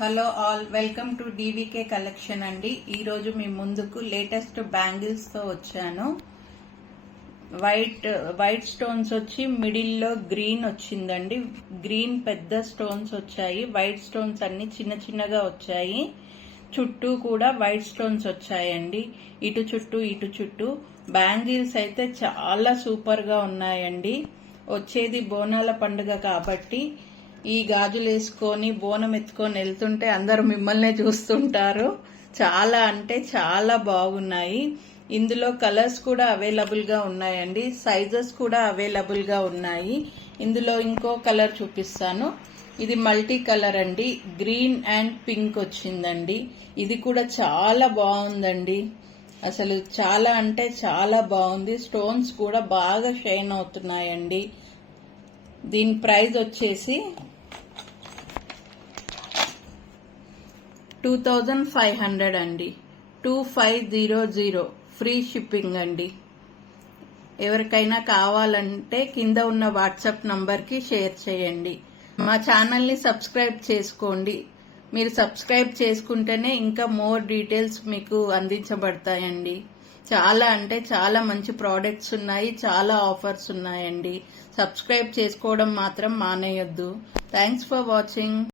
Hello all, welcome to DVK collection అండి. ఈరోజు మీ ముందుకు లేటెస్ట్ బ్యాంగిల్స్ తో వచ్చాను. వైట్ స్టోన్స్ వచ్చి మిడిల్లో గ్రీన్ వచ్చిందండి. గ్రీన్ పెద్ద స్టోన్స్ వచ్చాయి. వైట్ స్టోన్స్ అన్ని చిన్న చిన్నగా వచ్చాయి. చుట్టూ కూడా వైట్ స్టోన్స్ వచ్చాయండి. ఇటు చుట్టూ బ్యాంగిల్స్ అయితే చాలా సూపర్ గా ఉన్నాయండి. వచ్చేది బోనాల పండుగ కాబట్టి ఈ గాజులు వేసుకొని బోనం ఎత్తుకొని వెళ్తుంటే అందరూ మిమ్మల్నే చూస్తుంటారు. చాలా అంటే చాలా బాగున్నాయి. ఇందులో కలర్స్ కూడా అవైలబుల్ గా ఉన్నాయండి. సైజెస్ కూడా అవైలబుల్ గా ఉన్నాయి. ఇందులో ఇంకో కలర్ చూపిస్తాను. ఇది మల్టీ కలర్ అండి. గ్రీన్ అండ్ పింక్ వచ్చిందండి. ఇది కూడా చాలా బాగుందండి. అసలు చాలా అంటే చాలా బాగుంది. స్టోన్స్ కూడా బాగా షైన్ అవుతున్నాయండి. దీని ప్రైస్ వచ్చేసి 2500 అండి. 2500 ఫ్రీ షిప్పింగ్ అండి. ఎవరికైనా కావాలంటే కింద ఉన్న వాట్సాప్ నంబర్కి షేర్ చేయండి. మా ఛానల్ని సబ్స్క్రైబ్ చేసుకోండి. మీరు సబ్స్క్రైబ్ చేసుకుంటేనే ఇంకా మోర్ డీటెయిల్స్ మీకు అందించబడతాయండి. చాలా అంటే చాలా మంచి ప్రోడక్ట్స్ ఉన్నాయి. చాలా ఆఫర్స్ ఉన్నాయండి. సబ్స్క్రైబ్ చేసుకోవడం మాత్రం మానేయొద్దు. Thanks for watching.